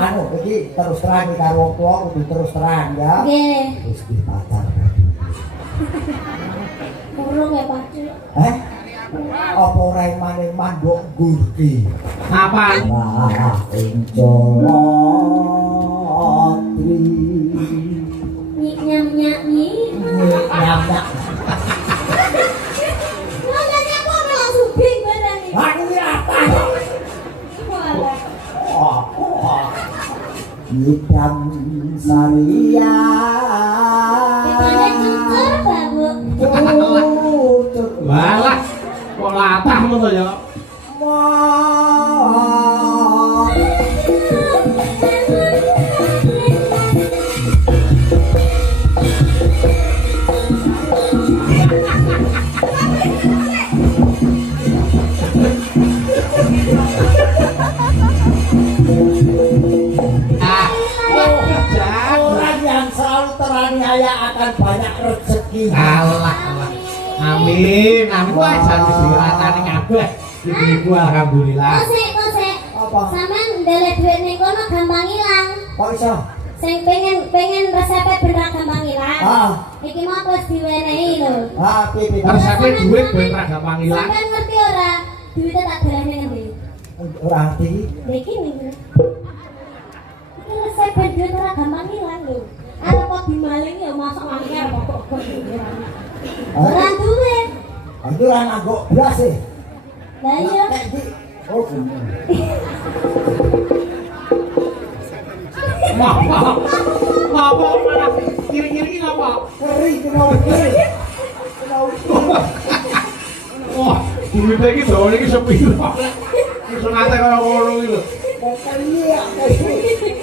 anu iki terus terang iki karo wong tuwa kudu terus terang ya. Nggih. Wis di pacar. Urung ya, Pak. Apa ora mane mandok gurki? Apa? Wah, incolotri. Nyam nyam nyi. Nyam nyam. Nanya apa langsung bing badan ini. Aku iki apa? Walah. Hitam Saria. Ditanya cengker, Pak, Bu. Walah, kok latah ngono ya? Orang yang selalu teraniaya akan banyak rezeki. Alah. Amin. Amin wae jan dirasani kabeh. Ibu alhamdulillah. Kosek. Apa? Sampeyan ndelek dhuwit ning kono gampang ilang. Kok iso? Sing pengen resepnya bener gampang ilang. Ah. Iki mau wis diwenehi lho. Ah, pipi. Resepe duit ben ra gampang ilang. Sampeyan ngerti ora? Duitnya tak dalane ngendi? Ora ngerti. Iki ning. Iki resep ben duit ora gampang ilang lho. Arep kok dimaling ya masuk maling arep kok. Ora duwe. Itu ora nganggo blas e. Lah iya. Oh, bener. Ngapa malah kiri-kiri ngapa? Keri kena ukir. Kena ukir. Wah, duit iki dawane iki sepiro. Iso ngate kaya ngono iki lho. Pokoknya ya,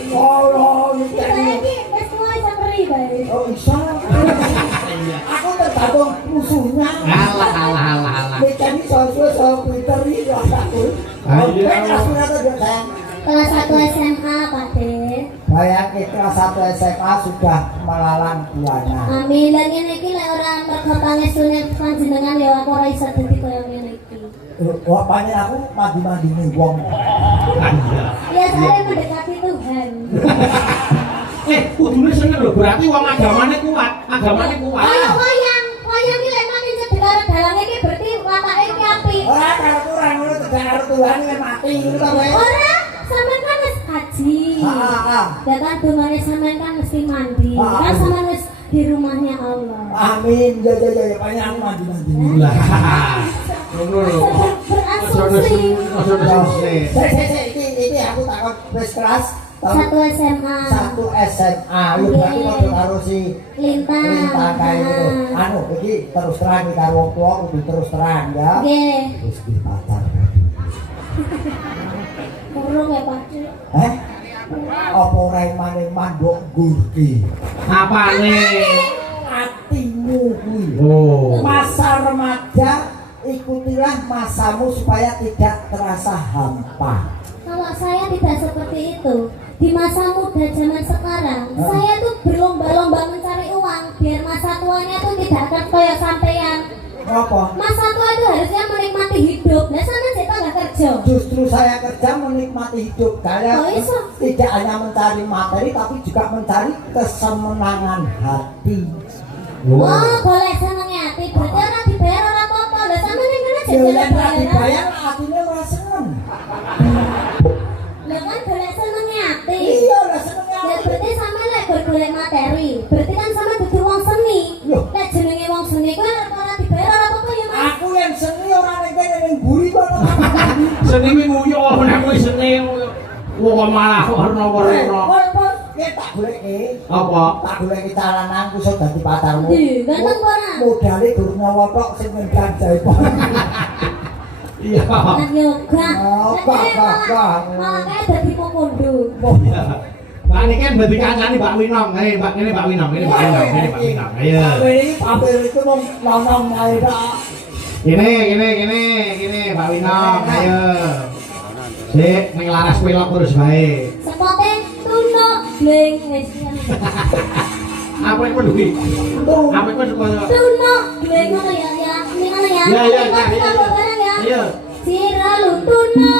ngolong Saiki wis mulai sakeri bae. oh bisa. Aku tergantung musuhnya. Alah. Becani soal Twitter ini aku. Iya. Kelas 1 SMA, Pak De. Bayang kelas 1 SMA sudah melalang buana. Amin. Lah ngene iki lek ora mergo pangestune panjenengan ya aku ora iso dadi koyo ngene iki. Wah, banyak aku mandi-mandi nih wong. Ya saya mendekati Tuhan. Kudune seneng lho, berarti wong agamane kuat. Kalau wayang iki lek mati cedhek karo dalange iki berarti watake iki apik. Ora karo kurang ngono tekan karo Tuhan kan mati ngono ta kowe. Ora, sampean kan wis haji. Heeh. Ya kan dungane sampean kan mesti mandi. Kan sampean wis di rumahnya Allah. Amin. Ya banyak aku mandi-mandi. Lah. Ngono lho. Berasumsi. Ini aku takut wis kelas 1 SMA. 1 SMA. Lu berarti padha karo si Lintang kae itu. Anu iki terus terang iki karo wong tuwa kudu terus terang ya. Nggih. Wis di pacar. Urung ya, Pak. Apa ora mane mandok gurki? Apane? Atimu kuwi. Oh. Masa remaja ikutilah masamu supaya tidak terasa hampa. Kalau saya tidak seperti itu. Di masa muda zaman sekarang, saya tuh berlomba-lomba mencari uang biar masa tuanya tuh tidak akan kayak sampean. Apa? Masa tua itu harusnya menikmati hidup. Nah, sana saya nggak kerja. Justru saya kerja menikmati hidup. Kalian Oh, iso. tidak hanya mencari materi tapi juga mencari kesenangan hati. Wah, boleh senengnya hati. Berarti orang dibayar orang apa-apa. Lah sama nih kan aja Jalan bayaran. dibayar hatinya ora seneng. Lah kan boleh senengnya hati. Iya, ora senengnya. Ya berarti sama lah golek materi. Berarti kan sama dudu wong seni. Loh. Lah jenenge wong seni kuwi ora dibayar ora apa-apa ya, Mas. Aku yang seni orang yang kene ning buri kok. Seni kuwi nguyu nek kuwi seni. Wong malah warna-warna. Ya tak goleke. Apa? Tak goleke calananku iso dadi pacarmu. Di, ganteng ora? Modale dur nyawa tok sing ngendang jaipon. Iya. Kan yoga. Oh, bah. Malah kayak dadi pemundu. Iya. Mbak ini kan berarti kancane Mbak Winong. Mbak ini Mbak Winong, ini Mbak Winong. Ayo. Ini papel itu mau nonong ae tok. Gini Mbak Winong. Ayo. Sik, ning laras pelok terus bae. Sepote tuno bleng wis. Apa iku duwi? Apa iku sekolah? Tuno bleng ngono ya ya. Ini ngono ya. Iya. Barang ya. Ayo. Sira lu tuno.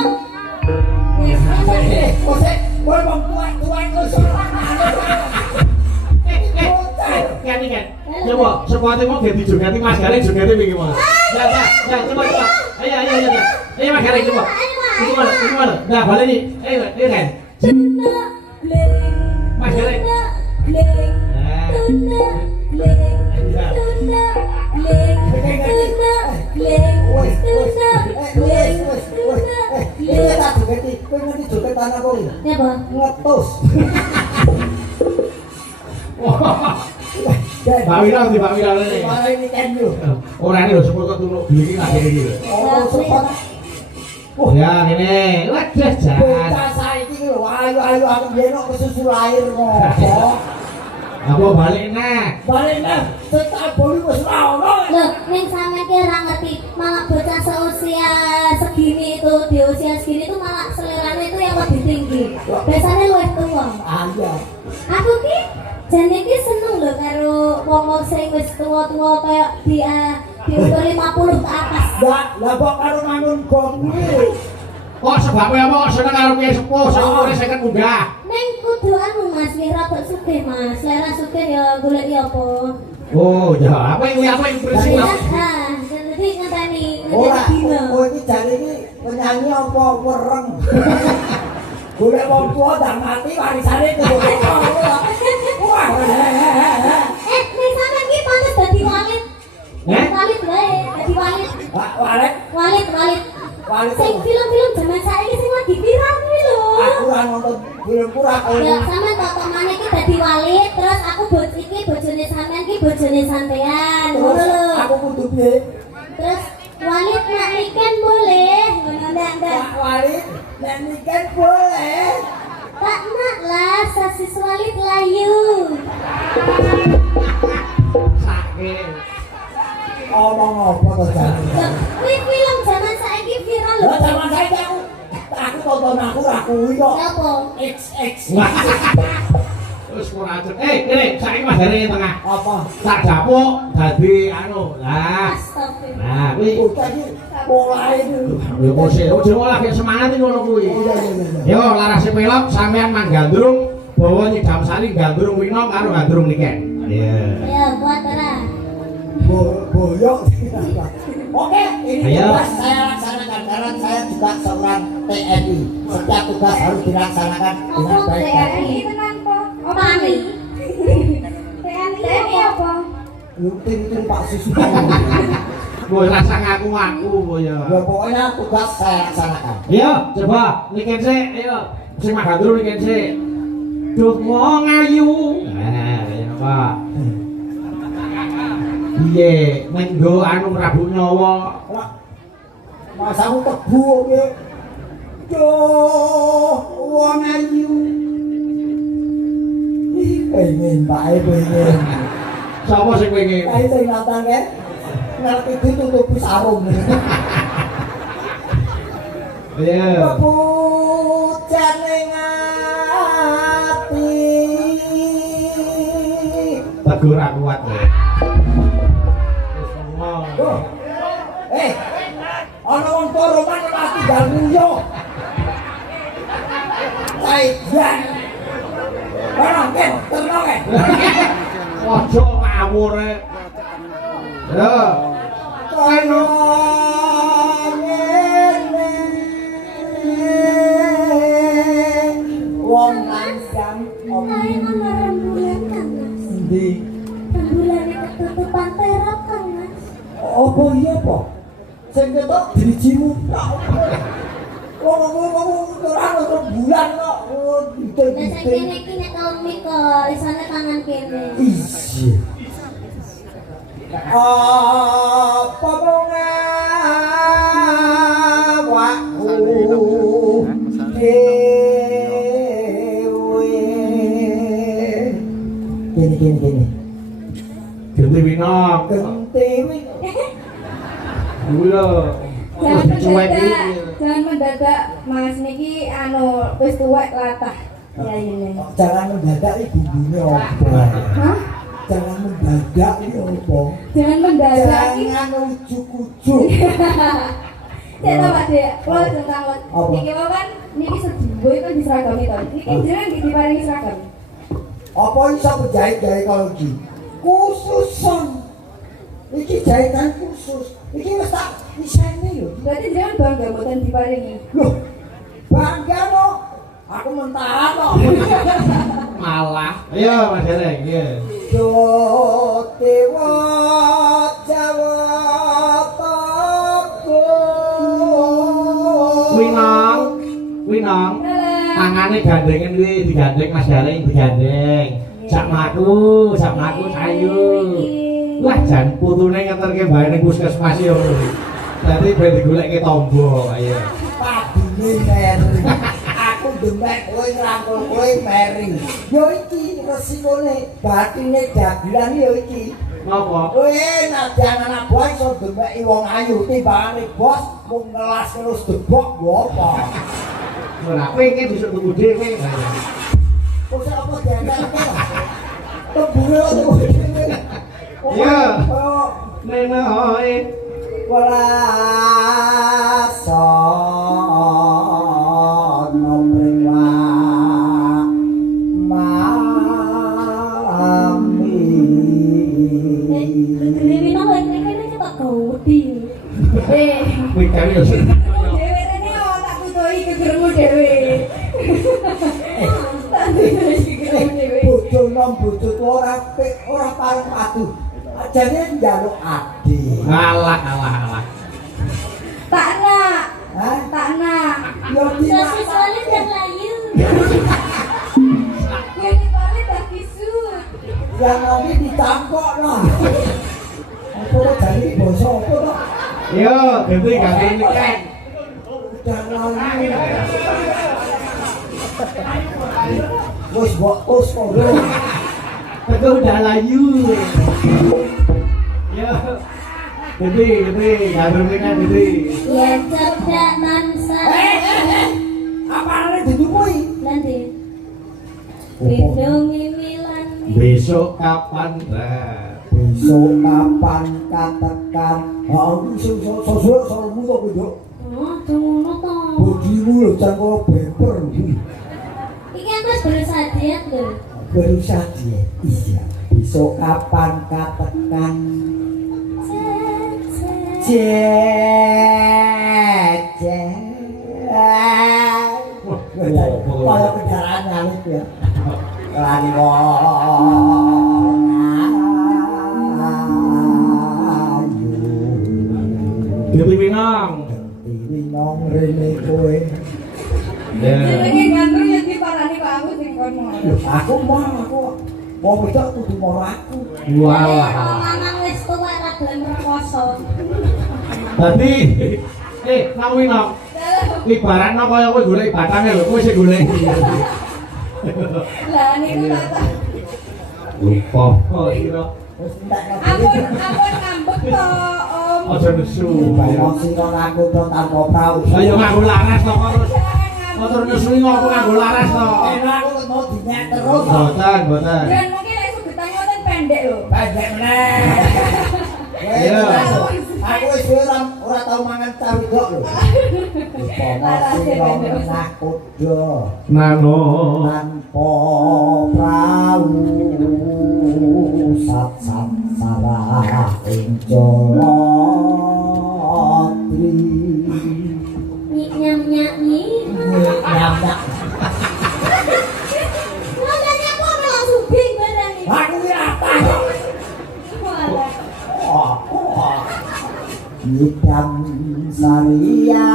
Wis. Kok sik, kowe wong tuwa kuat mau ganti jogati Mas Gareng jogate piye Mas? Ya, coba. Ayo. Ayo Mas Gareng coba. Gimana? Nah, balik nih. Ayo, kan. Mas Gareng. Ngetus. Pak Wiral di Pak Wiral ini. Malah ini kan yo. Ora ini lho sepur kok tuluk iki lagi iki lho. Oh, sepot. Ya ngene. Waduh jan. Bocah saiki lho, ayo aku biyen kok kesusu air kok. Apa balik neh? Balik neh, setak bolu wis ora ono. Loh, ning sampean ki ora ngerti, malah bocah seusia segini itu, di usia segini itu malah seleranya itu yang lebih tinggi. Biasanya luwih tua. Ah iya. Aku ki jan iki seneng lho karo wong sing wis tua-tua kayak di umur 50 ke atas. Lah kok karo mangun gong kuwi. Kok sebabnya apa kok seneng karo kiai sepuh sing umure 50 munggah? Neng kudu anu Mas, wis rada sugih Mas. Selera sugih ya golek apa? Oh, ya apa yang bersih? Ah, jadi ngenteni Ora, dino. kowe iki jare iki penyanyi apa wereng. Golek wong tua dak mati warisane kudu. Wah. Ning sampean ki pantes dadi walit. Walit wae, dadi walit. Walet. Walit. Sing film-film zaman saiki sing lagi viral kuwi lho. Aku ora nonton film kurang. Ya sampean tok maneh iki dadi walit, terus aku iki bojone sampean ki bojone sampean. Ngono lho. Aku kudu piye? Terus walit nak niken boleh, ngono ndak. Walit, nek niken boleh. Tak nak lah sasis walit layu. Sakit. Omong apa to jane? Kuwi film zaman saiki viral lho. Lah zaman saiki aku tonton aku ra kuwi kok. Napa? XX. Terus ora atur. Kene saiki Mas Gareng tengah. Apa? Tak dapuk dadi anu. Lah. Astagfirullah. Nah, kuwi Bocah iki mulai itu. ya kose, ojo lagi semangat iki ngono kuwi. Yo larase pelok sampean mang gandrung bawa nyidam sari gandrung wino karo gandrung niken. Iya. Ya buat ora. Boyok. Oke, ini Ayo. tugas saya laksanakan karena saya juga seorang TNI. Setiap tugas harus dilaksanakan dengan Apa baik. TNI tenan po? Apa ani? TNI apa? Lutin Pak Susu. Boy rasa ngaku-ngaku boyo. Ya pokoknya tugas saya laksanakan. Ayo, coba niken sik, ayo. Sing mang gandrung niken sik. Duh wong ayu. Nah, kaya apa? Piye, menggo anu Prabu Nyawa. Masa aku tebu kowe. Duh, wong ayu. Pengen bae pengen. Sapa sing pengen? Kae sing nantang kan. Ngerti ditutupi sarung. Iya. Kepucan ning ati. Tegur aku kuat kowe. Wis ngomong. Ana wong turu man mati galuyo. Jan. Barang kan, tenang kan. Ojo ngawur e. Ya. Kono wong langsang Kae ana rembulan kan Mas. di Rembulane ketutupan terop kan Mas. apa iya apa? Sing ketok drijimu tok. Wong terang rembulan kok. Lah sing kene iki nek komik kok isane tangan kene. Isi. Apa ngawakku dewe. Gini. Genti wino. Genti wino. Gula. Jangan mendadak Mas niki anu wis tuwek latah. Ya ini. Jangan mendadak iki bumbune apa? Hah? Jangan mendadak iki apa? Jangan mendadak iki. Jangan ujuk-ujuk. Cek to Pak Dek, kula tentang Apa? niki wae kan niki sedhiwo kan diseragami to. Niki jenengan diparingi seragam. Apa iso penjahit gawe kalau iki? Khususon Iki jahitan khusus. Iki wis tak iseni lho. Berarti jangan bangga mboten diparingi. Loh. Bangga no. Aku mentahan no. Malah. Ayo Mas Dereng, iya. Yo dewa Jawa toko. Winong. Tangane gandengen kuwi digandeng Mas Dereng digandeng. Sak mlaku sayu. Lah jan putune ngeterke bae ning puskesmas yo. Dadi ben digoleke tombo ayo. Padune meri. Aku demek kowe ngrangkul kowe meri. Yo iki resikone batine dagelan yo iki. Napa? Kowe nadyan anak buah iso demeki wong ayu timbangane bos mung ngelas terus debok yo apa. Ora pengen besok tuku dhewe. Kok apa diantarke? Tembure tuku dhewe. Iya. Nene hoe. Walason nomrewa mami. Dewi nang lek kene ketok gawedi. Kuwi kali yo. Dewe rene tak tutuhi gegermu dhewe. Tak tutuhi gegermu dhewe. Bojo nom bojo ora pareng padu. Ajane njaluk adi. Alah. Tak nak. Hah? Tak nak. Yo Siswane dan layu. Yang dibalik tak kisut. yang nanti ditampok lah. Apa jadi bosok apa toh? Yo, ganti ganti niken. Jangan lagi. Wes bos kono. Aku udah layu. Yo. Ganti ganti niken ganti. Ya cerdak mansa. Apa ada didukui? Nanti. Pindung milan. Besok kapan? Besok kapan katakan? Aku sosok salmu to kudu. Oh, ngono to. Bodimu lho cangkok beber. Iki Mas berusaha diet lho. Berusaha dia. Iya. Besok kapan katakan? Cek. Kalau kendaraan ngalit ya. Lari wong ayu. Ganti Winong. Winong rene kowe. Jenenge gandrung ya diparani kok aku sing kono. Aku wong wedok kudu moro aku. Walah. Mamang wis tuwa ra gelem rekoso. Dadi nang Winong. Ibaratno kaya kowe golek batange lho, kowe sing golek. Lah niku tak Lupa kok kira. Wis entek ampun ngambek to Om. Aja nesu. bayar sing aku to tanpa prau. Ayo nganggo laras to kok terus. Motor nesu ngopo nganggo laras to. Aku mau dinyek terus. Boten. Dan mungkin lek sugetan ngoten pendek lho. Pendek meneh. Iya. Aku wis ora tau mangan cah wedok lho. Nakuda Nano. tanpa prau sat sarah ing jolotri. Nyam nyanyi. Nyamak. Ngomongnya kok langsung bing barang iki. Aku ki apa? Walah. Nyidam saria.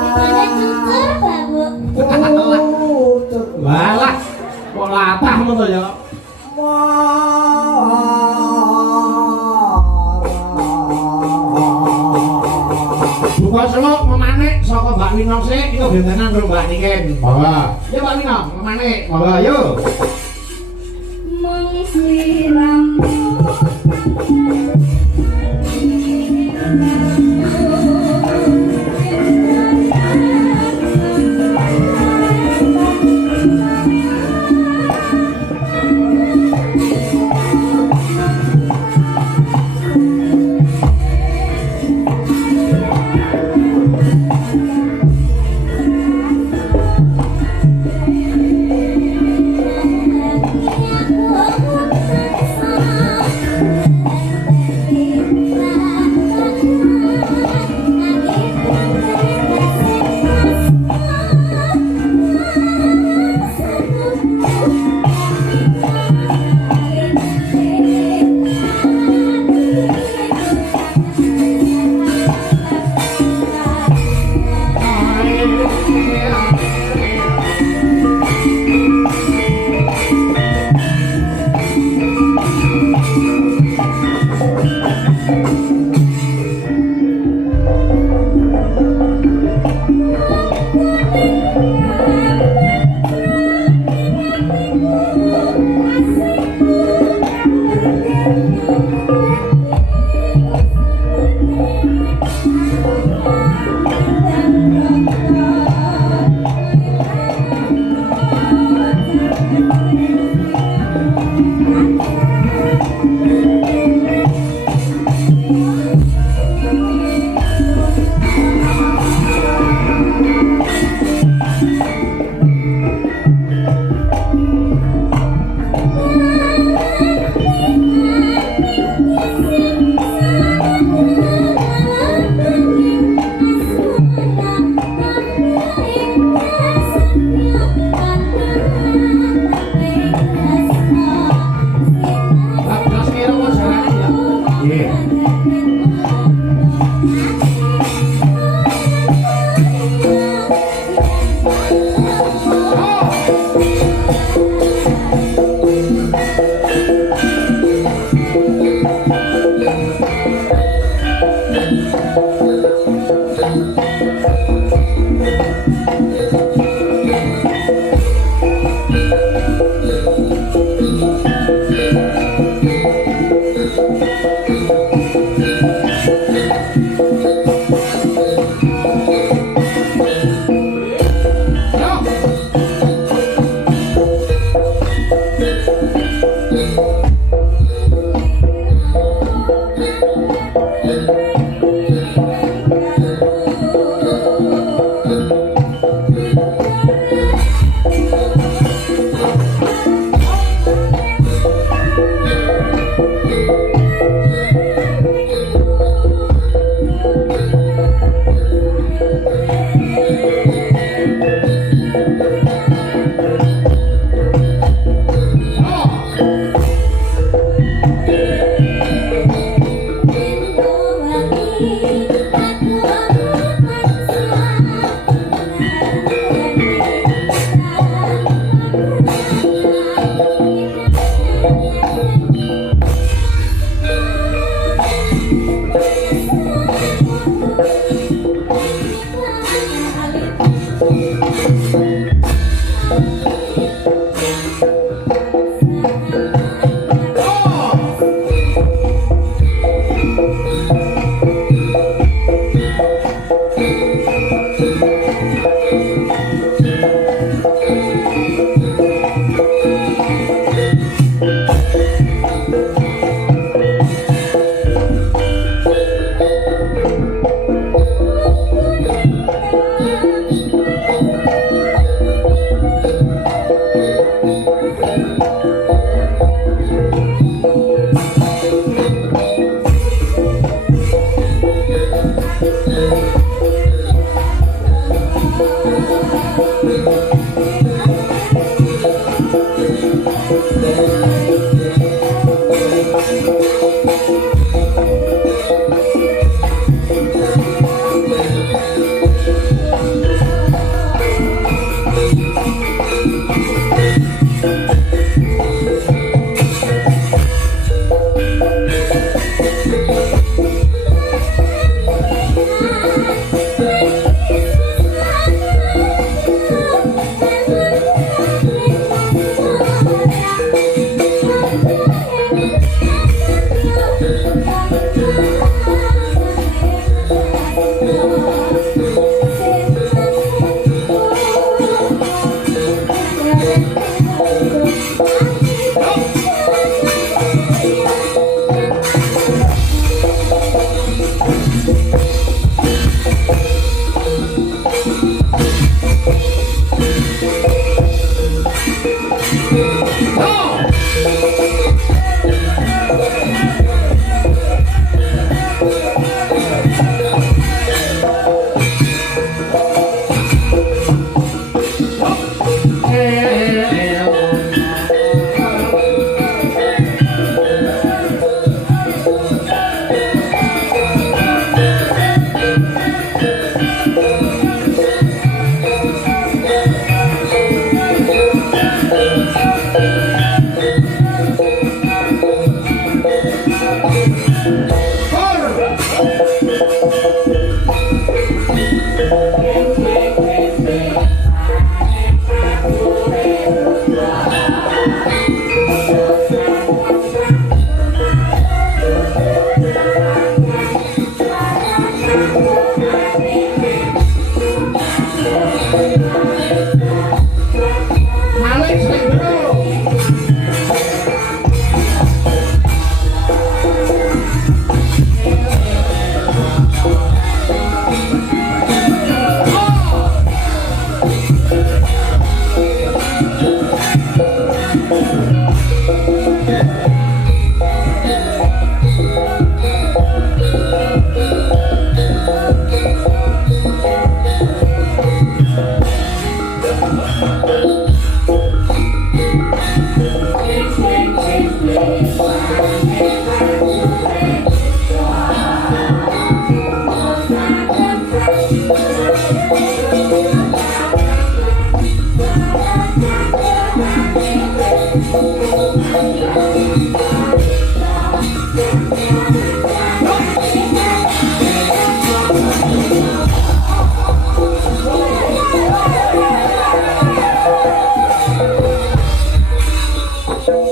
Ditanya cukur babu. Walah. Kok latah ngono ya. Buka seluk memanik saka Mbak Winong sik iku bentenan karo Mbak Niken. Bawa. Yo Mbak Winong, memanik. Bawa yo. Mung sliramu Aku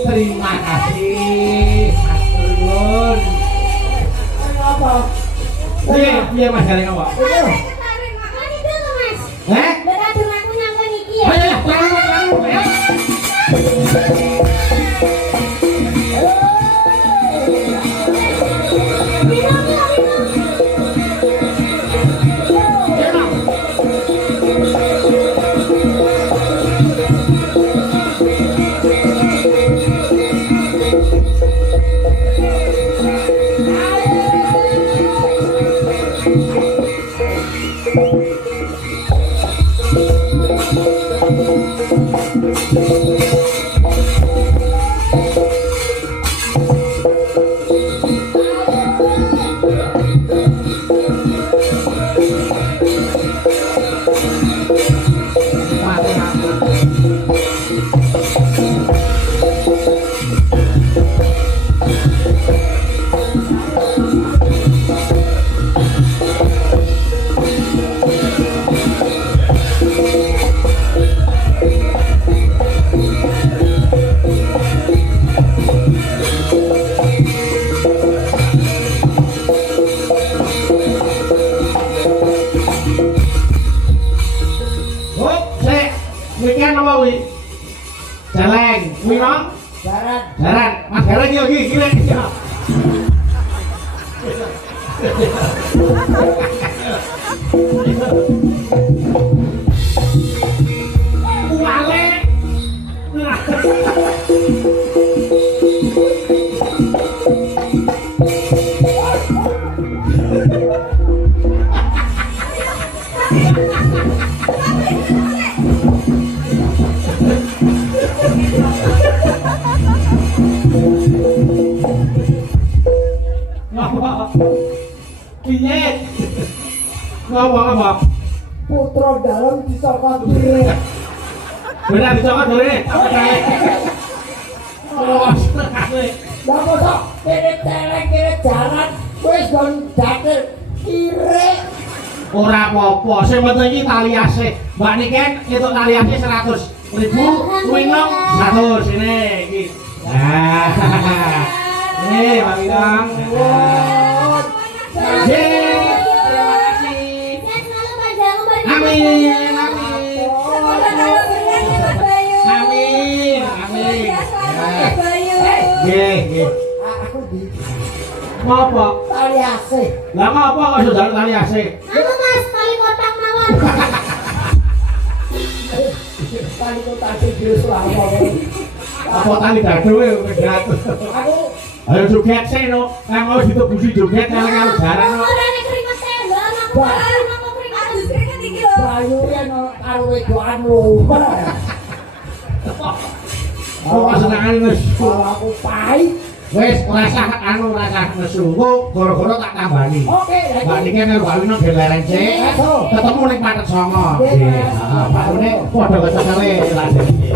Terima kasih, matur nuwun. Apa? Piye Mas Gareng apa? Heh? Ayo, ayo. Celeng, kuwi no? Jaran. Jaran, Mas Gareng yo iki gile. Wale. Piye? Ngapa? Putra dalam disokot diri. Benar dicokot dore. Oh, sekali. Lah kok kene celeng kene jaran wis gon dakel kire. Ora apa-apa, sing penting iki tali ase. Mbak Niken entuk tali ase 100.000, kuwi nang 100 ini iki. Nah. Nih, Pak Bintang. Terima kasih. Amin. Nggih. Aku di Apa? tali ase. Lah ngapa kok iso jalan tali ase? Anu Mas, tali kotak mawon. Tali kok tak serius lama. Apa tali dadu wis dadu. Aku Ayo joget sih no, kan mau ditebusi joget karo jaran no. Ora nek keringet tembak, aku ora mau keringet. Aduh, keringet iki lho. bayu yen karo wedokan lumah. Kok senengane wis. Aku pahit. Wis rasa anu rasa nesu. Kok gara-gara tak tambani. Oke, Mbak Niki nek gawe nang Gelereng sik. Ketemu ning Patet Songo. Nggih. Nggih. Heeh, Pak Une padha kecekele lan iki.